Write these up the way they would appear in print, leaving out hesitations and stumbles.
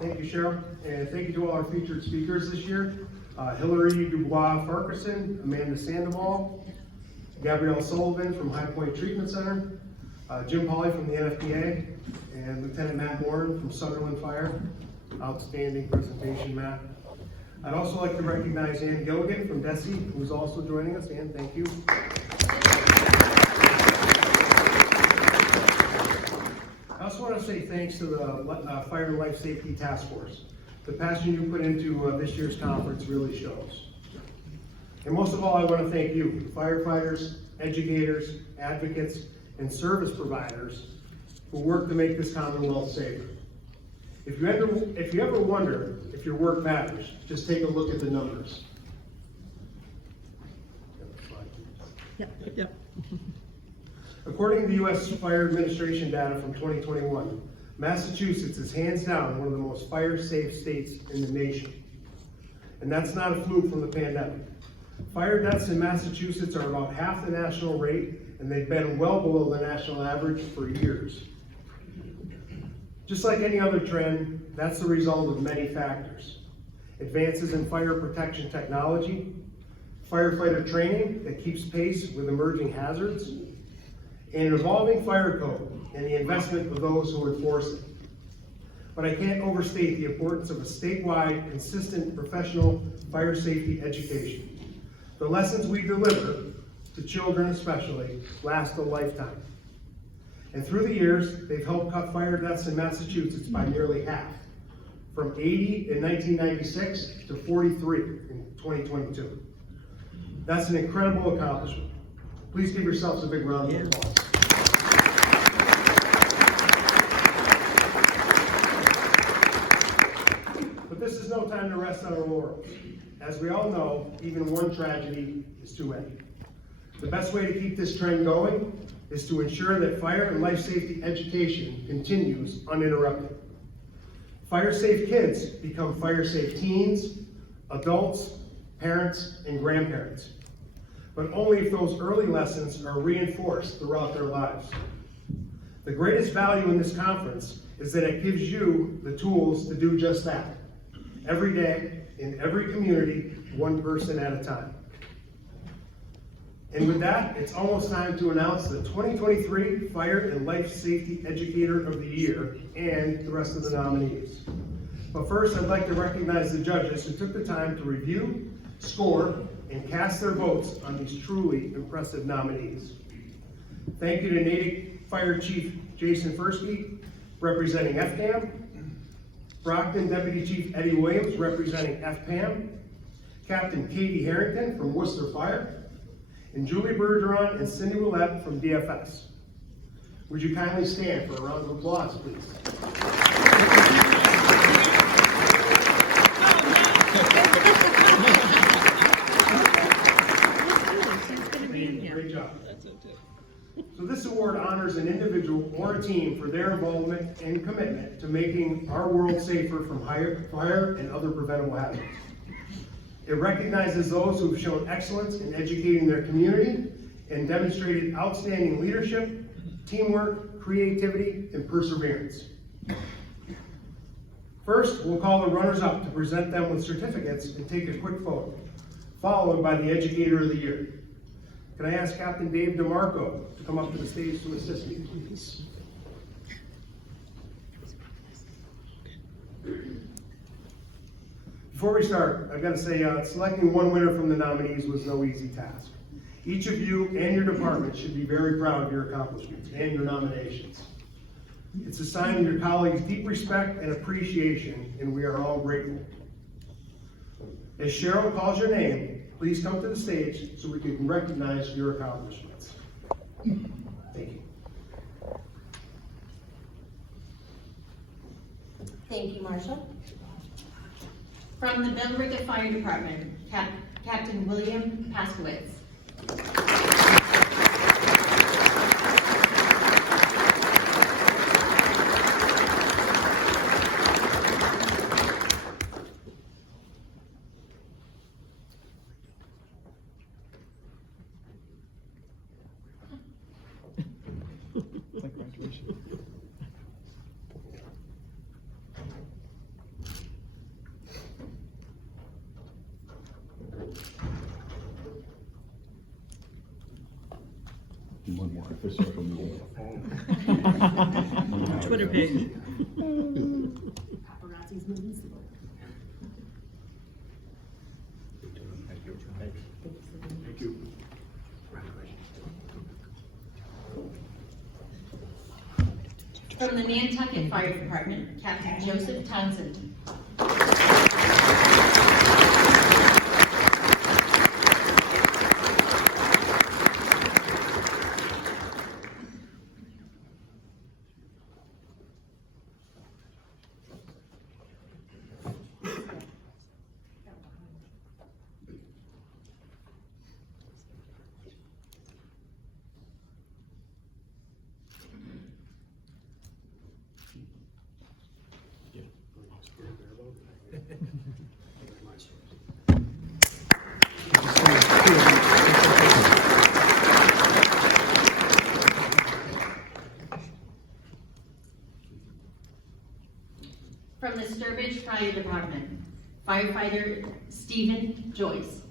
Thank you, Cheryl, and thank you to all our featured speakers this year. Hillary Dubois Farquharson, Amanda Sandoval, Gabrielle Sullivan from High Point Treatment Center, Jim Pauley from the NFPA, and Lieutenant Matt Warren from Sutherland Fire. Outstanding presentation, Matt. I'd also like to recognize Ann Gilligan from DESE, who's also joining us. Ann, thank you. I also want to say thanks to the Fire and Life Safety Task Force. The passion you put into this year's conference really shows. And most of all, I want to thank you, firefighters, educators, advocates, and service providers who work to make this Commonwealth safer. If you ever wonder if your work matters, just take a look at the numbers. Yep. According to the U.S. Fire Administration data from 2021, Massachusetts is hands down one of the most fire-safe states in the nation. And that's not a fluke from the pandemic. Fire deaths in Massachusetts are about half the national rate, and they've been well below the national average for years. Just like any other trend, that's the result of many factors. Advances in fire protection technology, firefighter training that keeps pace with emerging hazards, and an evolving fire code and the investment of those who enforce it. But I can't overstate the importance of a statewide, consistent, professional fire safety education. The lessons we deliver, to children especially, last a lifetime. And through the years, they've helped cut fire deaths in Massachusetts by nearly half, from 80 in 1996 to 43 in 2022. That's an incredible accomplishment. Please give yourselves a big round of applause. But this is no time to rest on our laurels. As we all know, even one tragedy is too many. The best way to keep this trend going is to ensure that fire and life safety education continues uninterrupted. Fire-safe kids become fire-safe teens, adults, parents, and grandparents. But only if those early lessons are reinforced throughout their lives. The greatest value in this conference is that it gives you the tools to do just that. Every day, in every community, one person at a time. And with that, it's almost time to announce the 2023 Fire and Life Safety Educator of the Year and the rest of the nominees. But first, I'd like to recognize the judges who took the time to review, score, and cast their votes on these truly impressive nominees. Thank you to Natick Fire Chief Jason Fursky, representing FCAM, Brockton Deputy Chief Eddie Williams, representing FPAM, Captain Katie Harrington from Worcester Fire, and Julie Bergeron and Cindy Willette from DFS. Would you kindly stand for a round of applause, please? Great job. So this award honors an individual or a team for their involvement and commitment to making our world safer from fire and other preventable hazards. It recognizes those who have shown excellence in educating their community and demonstrated outstanding leadership, teamwork, creativity, and perseverance. First, we'll call the runners-up to present them with certificates and take a quick photo, followed by the Educator of the Year. Can I ask Captain Dave DeMarco to come up to the stage to assist me, please? Before we start, I've got to say, selecting one winner from the nominees was no easy task. Each of you and your department should be very proud of your accomplishments and your nominations. It's a sign of your colleagues' deep respect and appreciation, and we are all grateful. As Cheryl calls your name, please come to the stage so we can recognize your accomplishments. Thank you. Thank you, Marshall. From the Bellrica Fire Department, Captain William Paskowitz. Like graduation. Congratulations. Congratulations. Congratulations. Congratulations. Congratulations. Congratulations. Congratulations. Congratulations. Congratulations. Congratulations. Congratulations. Congratulations. Congratulations. Congratulations. Congratulations. Congratulations. Congratulations. One more for social media. Twitter page. Paparazzi's moving slow. Thank you. From the Nantucket Fire Department, Captain Joseph Townsend. From the Sturbridge Fire Department, firefighter Stephen Joyce.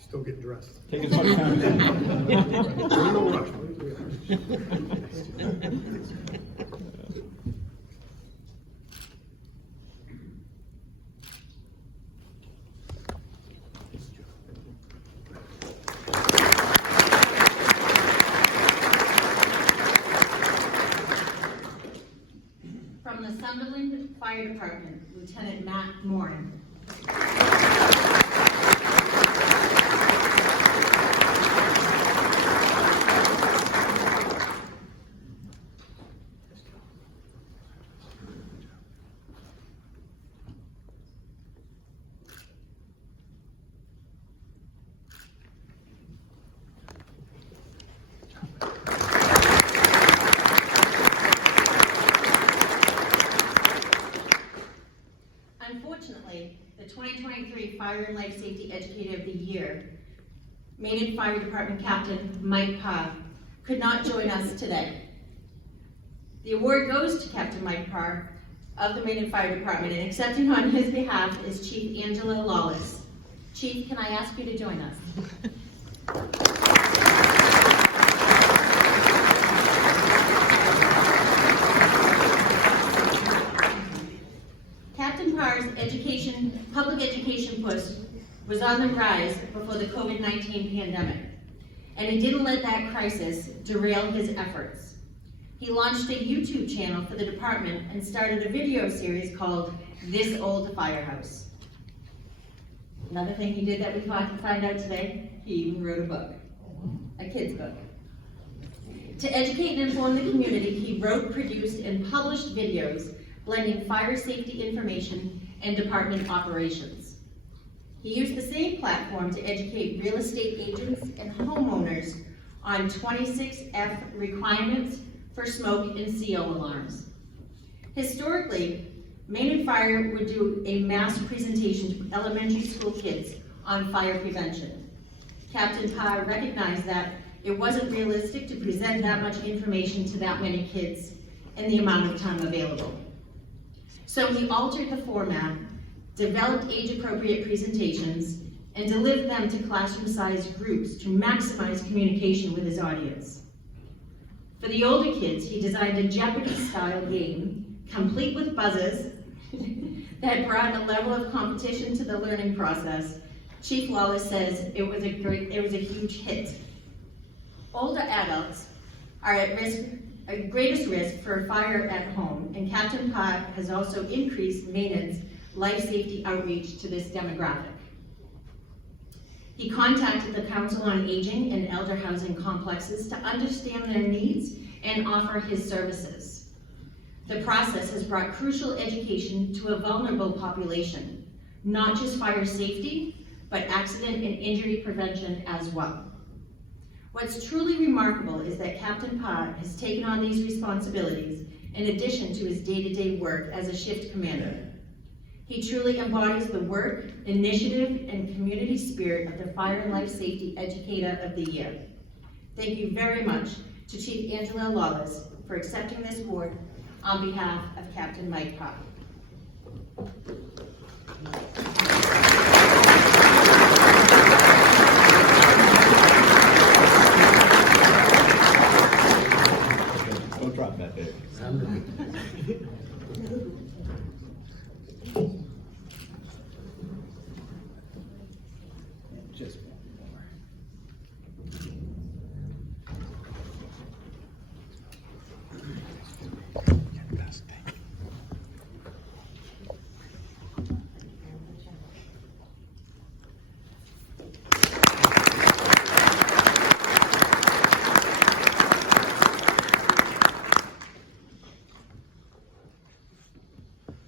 Still getting dressed. Take as much time as you No rush. From the Sunderland Fire Department, Lieutenant Matt Morin. Unfortunately, the 2023 Fire and Life Safety Educator of the Year, Maynard Fire Department Captain Mike Parr, could not join us today. The award goes to Captain Mike Parr of the Maynard Fire Department, and accepting on his behalf is Chief Angela Lawless. Chief, can I ask you to join us? Captain Parr's public education push was on the rise before the COVID-19 pandemic, and he didn't let that crisis derail his efforts. He launched a YouTube channel for the department and started a video series called This Old Firehouse. Another thing he did that we find out today, he even wrote a book, a kid's book. To educate and inform the community, he wrote, produced, and published videos blending fire safety information and department operations. He used the same platform to educate real estate agents and homeowners on 26F requirements for smoke and CO alarms. Historically, Maynard Fire would do a mass presentation to elementary school kids on fire prevention. Captain Parr recognized that it wasn't realistic to present that much information to that many kids in the amount of time available. So he altered the format, developed age-appropriate presentations, and delivered them to classroom-sized groups to maximize communication with his audience. For the older kids, he designed a Jeopardy-style game, complete with buzzers, that brought a level of competition to the learning process. Chief Lawless says it was a huge hit. Older adults are at greatest risk for fire at home, and Captain Parr has also increased Maynard's life safety outreach to this demographic. He contacted the Council on Aging and elder housing complexes to understand their needs and offer his services. The process has brought crucial education to a vulnerable population, not just fire safety, but accident and injury prevention as well. What's truly remarkable is that Captain Parr has taken on these responsibilities in addition to his day-to-day work as a shift commander. He truly embodies the work, initiative, and community spirit of the Fire and Life Safety Educator of the Year. Thank you very much to Chief Angela Lawless for accepting this award on behalf of Captain Mike Pop. Don't drop that big. Just one more.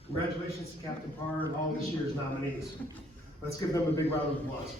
Congratulations to Captain Parr and all this year's nominees. Let's give them a big round of applause.